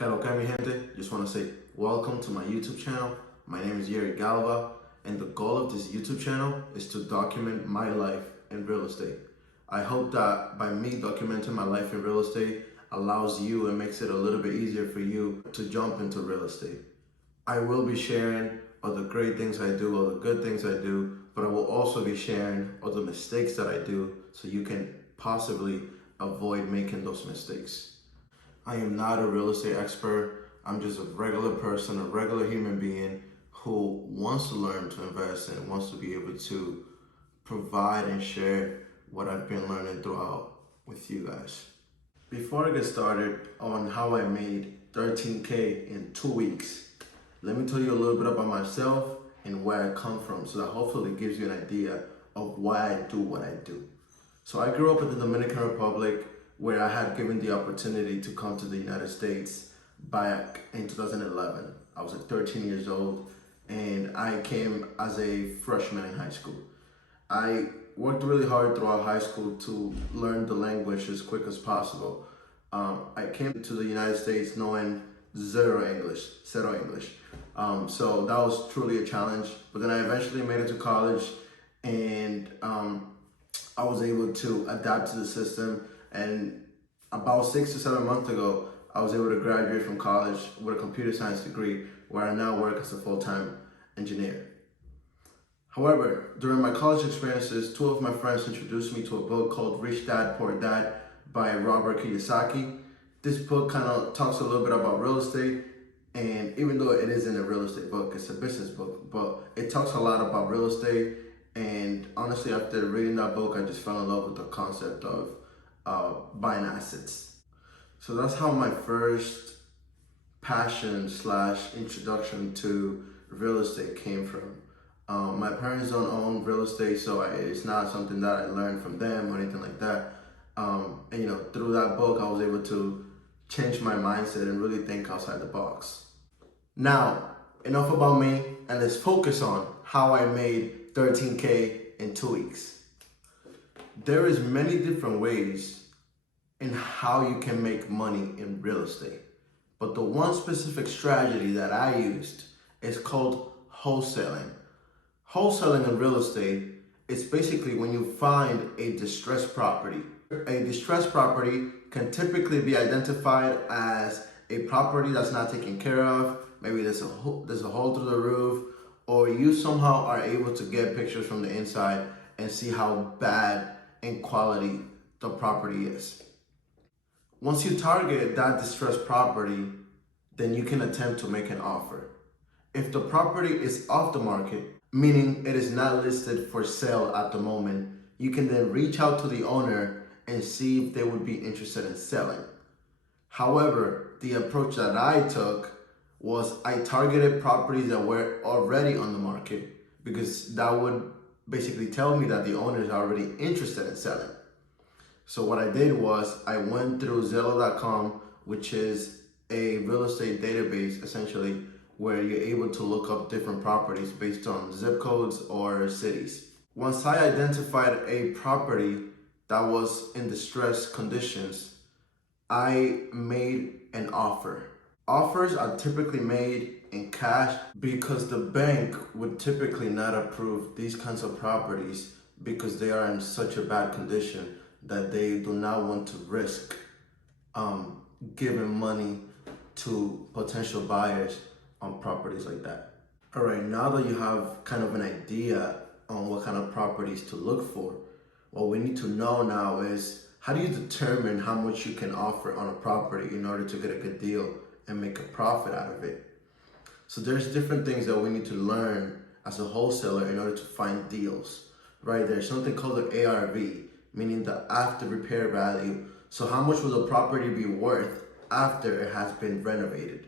Okay, mi gente, just want to say welcome to my YouTube channel. My name is Yeury, and the goal of this YouTube channel is to document my life in real estate. I hope that by me documenting my life in real estate allows you and makes it a little bit easier for you to jump into real estate. I will be sharing all the great things I do, all the good things I do, but I will also be sharing all the mistakes that I do so you can possibly avoid making those mistakes. I am not a real estate expert. I'm just a regular person, a regular human being who wants to learn to invest and wants to be able to provide and share what I've been learning throughout with you guys. Before I get started on how I made 13K in 2 weeks, let me tell you a little bit about myself and where I come from so that hopefully it gives you an idea of why I do what I do. So I grew up in the Dominican Republic, where I had given the opportunity to come to the United States back in 2011. I was 13 years old and I came as a freshman in high school. I worked really hard throughout high school to learn the language as quick as possible. I came to the United States knowing zero English. So that was truly a challenge, but then I eventually made it to college and I was able to adapt to the system. And about 6 to 7 months ago, I was able to graduate from college with a computer science degree, where I now work as a full-time engineer. However, during my college experiences, 2 of my friends introduced me to a book called Rich Dad, Poor Dad by Robert Kiyosaki. This book kind of talks a little bit about real estate, and even though it isn't a real estate book, it's a business book, but it talks a lot about real estate. And honestly, after reading that book, I just fell in love with the concept of buying assets. So that's how my first passion / introduction to real estate came from. My parents don't own real estate, so it's not something that I learned from them or anything like that. And through that book, I was able to change my mindset and really think outside the box. Now, enough about me, and let's focus on how I made 13K in 2 weeks. There is many different ways in how you can make money in real estate, but the one specific strategy that I used is called wholesaling. Wholesaling in real estate is basically when you find a distressed property. A distressed property can typically be identified as a property that's not taken care of. Maybe there's a hole through the roof, or you somehow are able to get pictures from the inside and see how bad in quality the property is. Once you target that distressed property, then you can attempt to make an offer. If the property is off the market, meaning it is not listed for sale at the moment, you can then reach out to the owner and see if they would be interested in selling. However, the approach that I took was I targeted properties that were already on the market, because that would basically tell me that the owners are already interested in selling. So what I did was I went through Zillow.com, which is a real estate database essentially, where you're able to look up different properties based on zip codes or cities. Once I identified a property that was in distressed conditions, I made an offer. Offers are typically made in cash because the bank would typically not approve these kinds of properties because they are in such a bad condition that they do not want to risk giving money to potential buyers on properties like that. All right, now that you have kind of an idea on what kind of properties to look for, what we need to know now is, how do you determine how much you can offer on a property in order to get a good deal and make a profit out of it? So there's different things that we need to learn as a wholesaler in order to find deals, right? There's something called the ARV, meaning the after repair value. So how much will the property be worth after it has been renovated?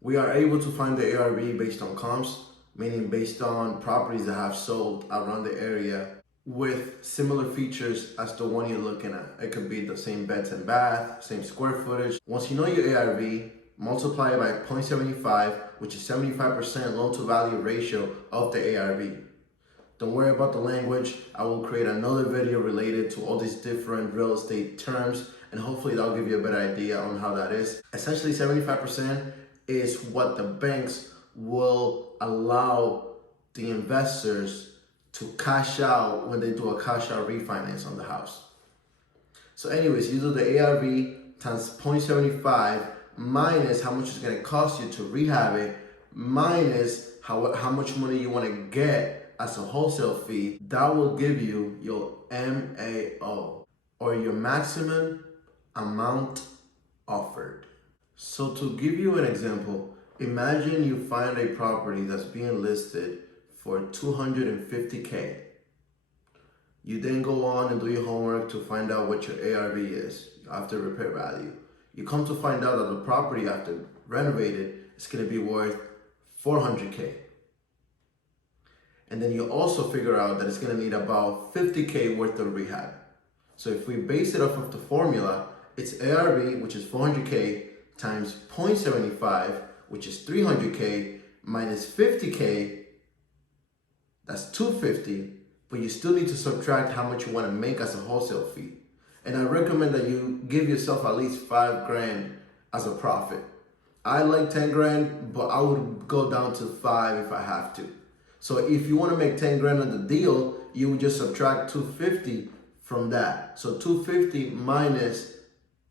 We are able to find the ARV based on comps, meaning based on properties that have sold around the area with similar features as the one you're looking at. It could be the same beds and bath, same square footage. Once you know your ARV, multiply it by 0.75, which is 75% loan to value ratio of the ARV. Don't worry about the language. I will create another video related to all these different real estate terms and hopefully that'll give you a better idea on how that is. Essentially 75% is what the banks will allow the investors to cash out when they do a cash out refinance on the house. So anyways, you do the ARV times 0.75 minus how much it's going to cost you to rehab it, minus how much money you want to get as a wholesale fee. That will give you your MAO, or your maximum amount offered. So to give you an example, imagine you find a property that's being listed for $250K. You then go on and do your homework to find out what your ARV is, after repair value. You come to find out that the property, after renovated, is going to be worth $400K. And then you also figure out that it's going to need about $50K worth of rehab. So if we base it off of the formula, it's ARV, which is $400K, times 0.75, which is $300K, minus $50K, that's $250, but you still need to subtract how much you want to make as a wholesale fee. And I recommend that you give yourself at least $5,000 as a profit. I like 10 grand, but I would go down to 5 if I have to. So if you want to make 10 grand on the deal, you would just subtract 250 from that. So 250 minus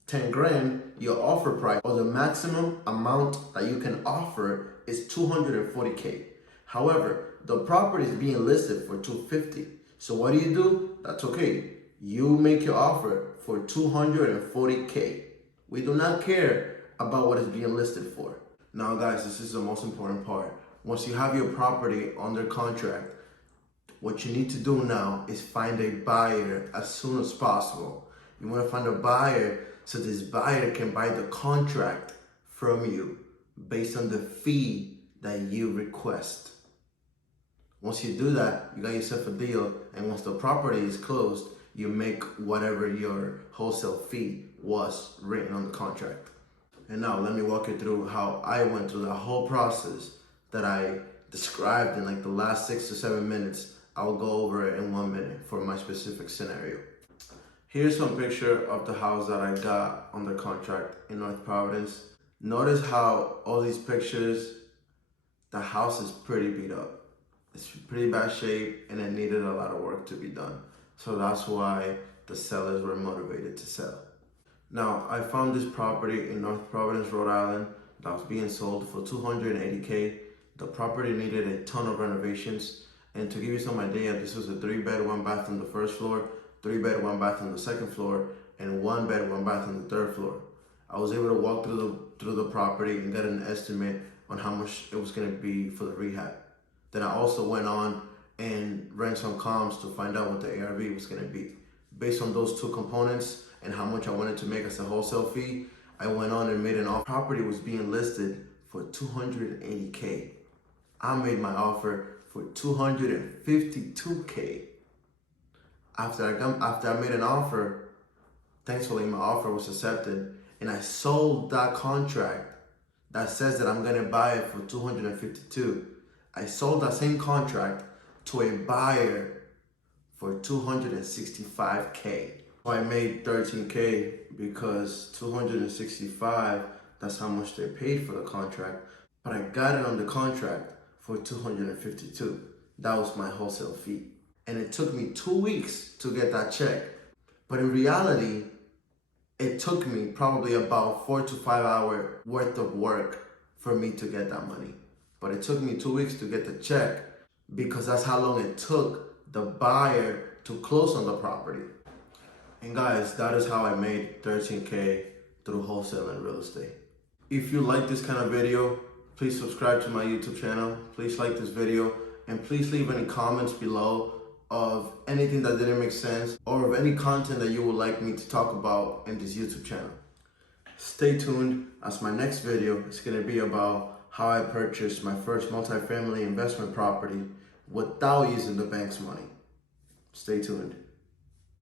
10 grand, your offer price, or the maximum amount that you can offer, is 240K. However, the property is being listed for 250. So what do? That's okay. You make your offer for 240K. We do not care about what it's being listed for. Now guys, this is the most important part. Once you have your property under contract, what you need to do now is find a buyer as soon as possible. You want to find a buyer so this buyer can buy the contract from you based on the fee that you request. Once you do that, you got yourself a deal, and once the property is closed, you make whatever your wholesale fee was written on the contract. And now let me walk you through how I went through the whole process that I described in like the last 6 to 7 minutes. I'll go over it in 1 minute for my specific scenario. Here's some picture of the house that I got under contract in North Providence. Notice how all these pictures, the house is pretty beat up. It's pretty bad shape and it needed a lot of work to be done. So that's why the sellers were motivated to sell. Now, I found this property in North Providence, Rhode Island that was being sold for $280K. The property needed a ton of renovations. And to give you some idea, this was a 3-bed, 1-bath on the first floor, 3-bed, 1-bath on the second floor, and 1-bed, 1-bath on the third floor. I was able to walk through the property and get an estimate on how much it was going to be for the rehab. Then I also went on and ran some comps to find out what the ARV was going to be. Based on those two components and how much I wanted to make as a wholesale fee, I went on and made an offer. Property was being listed for $280K. I made my offer for $252K. After I made an offer, thankfully my offer was accepted, and I sold that contract that says that I'm gonna buy it for $252. I sold that same contract to a buyer for $265K. So I made $13K because $265, that's how much they paid for the contract, but I got it on the contract for $252. That was my wholesale fee. And it took me 2 weeks to get that check. But in reality, it took me probably about 4 to 5 hours worth of work for me to get that money. But it took me 2 weeks to get the check because that's how long it took the buyer to close on the property. And guys, that is how I made $13K through wholesale and real estate. If you like this kind of video, please subscribe to my YouTube channel. Please like this video, and please leave any comments below of anything that didn't make sense or of any content that you would like me to talk about in this YouTube channel. Stay tuned, as my next video is going to be about how I purchased my first multifamily investment property without using the bank's money. Stay tuned.